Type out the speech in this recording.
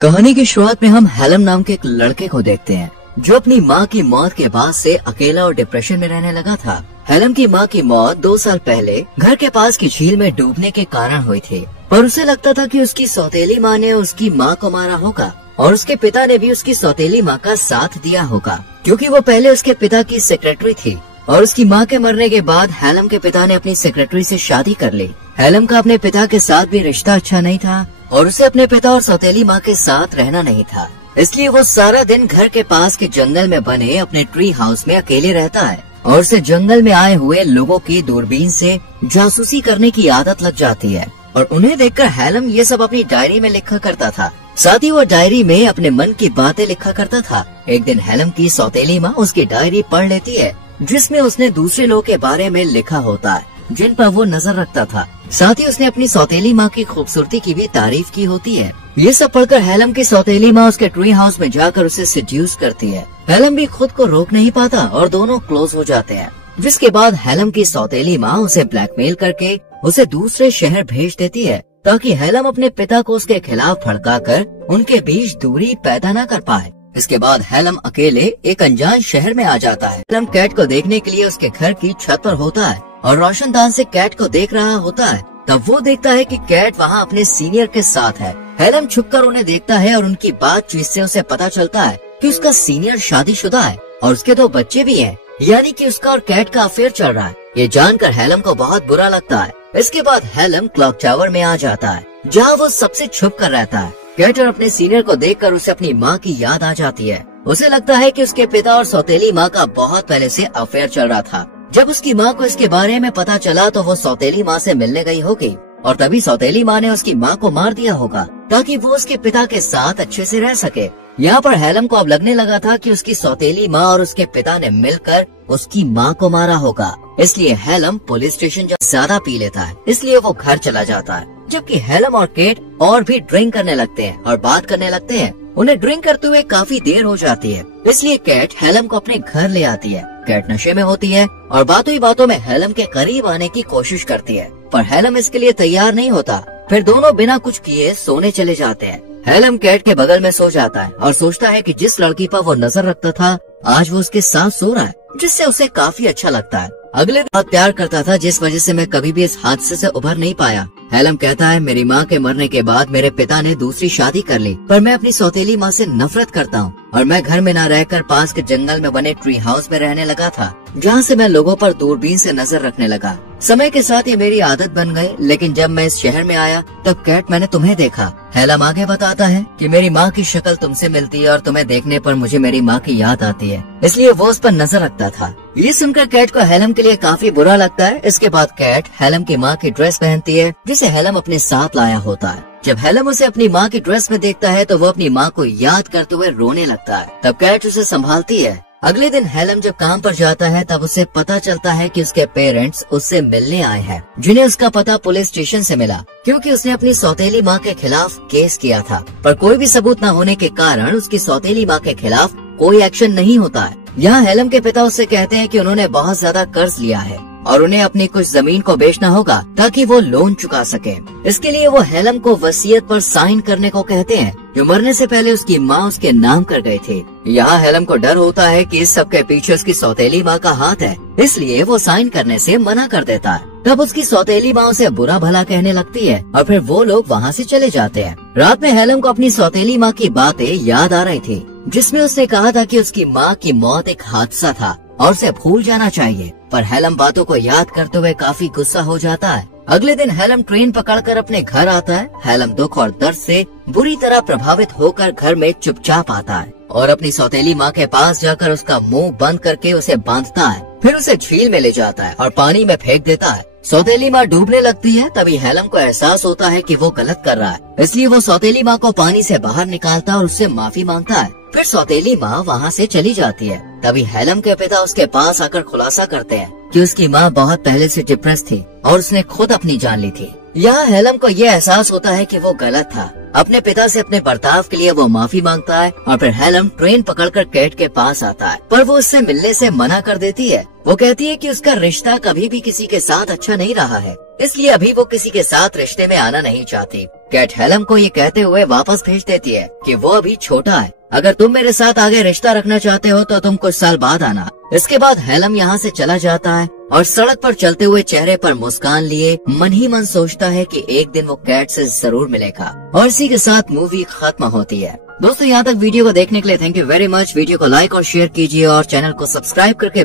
कहानी की शुरुआत में हम हेलम नाम के एक लड़के को देखते हैं जो अपनी माँ की मौत के बाद से अकेला और डिप्रेशन में रहने लगा था। हेलम की माँ की मौत 2 साल पहले घर के पास की झील में डूबने के कारण हुई थी, पर उसे लगता था कि उसकी सौतेली माँ ने उसकी माँ को मारा होगा और उसके पिता ने भी उसकी सौतेली माँ का साथ दिया होगा, क्योंकि वो पहले उसके पिता की सेक्रेटरी थी और उसकी माँ के मरने के बाद हेलम के पिता ने अपनी सेक्रेटरी से शादी कर ली। हेलम का अपने पिता के साथ भी रिश्ता अच्छा नहीं था और उसे अपने पिता और सौतेली माँ के साथ रहना नहीं था, इसलिए वो सारा दिन घर के पास के जंगल में बने अपने ट्री हाउस में अकेले रहता है और उसे जंगल में आए हुए लोगों की दूरबीन से जासूसी करने की आदत लग जाती है और उन्हें देखकर हेलम ये सब अपनी डायरी में लिखा करता था। साथ ही वो डायरी में अपने मन की बातें लिखा करता था। एक दिन हेलम की सौतेली माँ उसकी डायरी पढ़ लेती है जिसमें उसने दूसरे लोगों के बारे में लिखा होता है जिन पर वो नजर रखता था। साथ ही उसने अपनी सौतेली माँ की खूबसूरती की भी तारीफ की होती है। ये सब पढ़कर हेलम की सौतेली माँ उसके ट्री हाउस में जाकर उसे सेड्यूस करती है। हेलम भी खुद को रोक नहीं पाता और दोनों क्लोज हो जाते हैं, जिसके बाद हेलम की सौतेली माँ उसे ब्लैकमेल करके उसे दूसरे शहर भेज देती है ताकि हेलम अपने पिता को उसके खिलाफ भड़काकर उनके बीच दूरी पैदा न कर पाए। इसके बाद हेलम अकेले एक अनजान शहर में आ जाता है। हेलम कैट को देखने के लिए उसके घर की छत पर होता है और रोशनदान से कैट को देख रहा होता है। तब वो देखता है कि कैट वहाँ अपने सीनियर के साथ है। हेलम छुपकर उन्हें देखता है और उनकी बातचीत से उसे पता चलता है कि उसका सीनियर शादीशुदा है और उसके 2 बच्चे भी हैं, यानी कि उसका और कैट का अफेयर चल रहा है। ये जानकर हेलम को बहुत बुरा लगता है। इसके बाद हेलम क्लॉक टावर में आ जाता है जहाँ वो सबसे छुप कर रहता है। कैट और अपने सीनियर को देखकर उसे अपनी माँ की याद आ जाती है। उसे लगता है कि उसके पिता और सौतेली माँ का बहुत पहले से अफेयर चल रहा था। जब उसकी माँ को इसके बारे में पता चला तो वो सौतेली माँ से मिलने गई होगी और तभी सौतेली माँ ने उसकी माँ को मार दिया होगा ताकि वो उसके पिता के साथ अच्छे से रह सके। यहाँ पर हेलम को अब लगने लगा था कि उसकी सौतेली माँ और उसके पिता ने मिलकर उसकी माँ को मारा होगा, इसलिए हेलम पुलिस स्टेशन ज्यादा पी लेता है, इसलिए वो घर चला जाता है। जबकि हेलम और केट और भी ड्रिंक करने लगते हैं और बात करने लगते हैं। उन्हें ड्रिंक करते हुए काफी देर हो जाती है, इसलिए केट हेलम को अपने घर ले आती है। केट नशे में होती है और बातों ही बातों में हेलम के करीब आने की कोशिश करती है, पर हेलम इसके लिए तैयार नहीं होता। फिर दोनों बिना कुछ किए सोने चले जाते हैं। हेलम कैट के बगल में सो जाता है और सोचता है कि जिस लड़की पर वो नजर रखता था आज वो उसके साथ सो रहा है, जिससे उसे काफी अच्छा लगता है। अगले दिन बहुत प्यार करता था, जिस वजह से मैं कभी भी इस हादसे से उभर नहीं पाया। हेलम कहता है, मेरी माँ के मरने के बाद मेरे पिता ने दूसरी शादी कर ली, पर मैं अपनी सौतेली माँ से नफरत करता हूँ और मैं घर में न रहकर पास के जंगल में बने ट्री हाउस में रहने लगा था, जहाँ से मैं लोगों पर दूरबीन से नजर रखने लगा। समय के साथ ये मेरी आदत बन गई, लेकिन जब मैं इस शहर में आया तब कैट मैंने तुम्हें देखा। हेलम आगे बताता है कि मेरी माँ की शक्ल तुमसे मिलती है और तुम्हें देखने पर मुझे मेरी माँ की याद आती है, इसलिए वो उस पर नजर रखता था। ये सुनकर कैट को हेलम के लिए काफी बुरा लगता है। इसके बाद कैट हेलम की माँ की ड्रेस पहनती है जिसे हेलम अपने साथ लाया होता है। जब हेलम उसे अपनी माँ की ड्रेस में देखता है तो वो अपनी माँ को याद करते हुए रोने लगता है। तब कैट उसे संभालती है। अगले दिन हेलम जब काम पर जाता है तब उसे पता चलता है कि उसके पेरेंट्स उससे मिलने आए हैं, जिन्हें उसका पता पुलिस स्टेशन से मिला, क्योंकि उसने अपनी सौतेली माँ के खिलाफ केस किया था। पर कोई भी सबूत न होने के कारण उसकी सौतेली माँ के खिलाफ कोई एक्शन नहीं होता है। यहाँ हेलम के पिता उससे कहते हैं कि उन्होंने बहुत ज्यादा कर्ज लिया है और उन्हें अपनी कुछ जमीन को बेचना होगा ताकि वो लोन चुका सके। इसके लिए वो हेलम को वसीयत पर साइन करने को कहते हैं, जो मरने से पहले उसकी माँ उसके नाम कर गई थी। यहाँ हेलम को डर होता है कि इस सब के पीछे उसकी सौतेली माँ का हाथ है, इसलिए वो साइन करने से मना कर देता है। तब उसकी सौतेली माँ उसे बुरा भला कहने लगती है और फिर वो लोग वहाँ से चले जाते हैं। रात में हेलम को अपनी सौतेली माँ की बातें याद आ रही थी, जिसमें उसने कहा था कि उसकी माँ की मौत एक हादसा था और उसे भूल जाना चाहिए, पर हेलम बातों को याद करते हुए काफी गुस्सा हो जाता है। अगले दिन हेलम ट्रेन पकड़कर अपने घर आता है। हेलम दुख और दर्द से बुरी तरह प्रभावित होकर घर में चुपचाप आता है और अपनी सौतेली माँ के पास जाकर उसका मुंह बंद करके उसे बांधता है। फिर उसे झील में ले जाता है और पानी में फेंक देता है। सौतेली माँ डूबने लगती है। तभी हेलम को एहसास होता है कि वो गलत कर रहा है, इसलिए वो सौतेली माँ को पानी से बाहर निकालता है और उससे माफी मांगता है। फिर सौतेली माँ वहाँ से चली जाती है। तभी हेलम के पिता उसके पास आकर खुलासा करते हैं कि उसकी माँ बहुत पहले से डिप्रेस थी और उसने खुद अपनी जान ली थी। यहाँ हेलम को ये एहसास होता है कि वो गलत था। अपने पिता से अपने बर्ताव के लिए वो माफी मांगता है और फिर हेलम ट्रेन पकड़कर कैट के पास आता है, पर वो उससे मिलने से मना कर देती है। वो कहती है कि उसका रिश्ता कभी भी किसी के साथ अच्छा नहीं रहा है, इसलिए अभी वो किसी के साथ रिश्ते में आना नहीं चाहती। कैट हेलम को ये कहते हुए वापस भेज देती है कि वो अभी छोटा है, अगर तुम मेरे साथ आगे रिश्ता रखना चाहते हो तो तुम कुछ साल बाद आना। इसके बाद हेलम यहाँ से चला जाता है और सड़क पर चलते हुए चेहरे पर मुस्कान लिए मन ही मन सोचता है कि एक दिन वो कैट से जरूर मिलेगा। और इसी के साथ मूवी खत्म होती है। दोस्तों, यहाँ तक वीडियो को देखने के लिए thank you very much. Video को लाइक और शेयर कीजिए और चैनल को सब्सक्राइब करके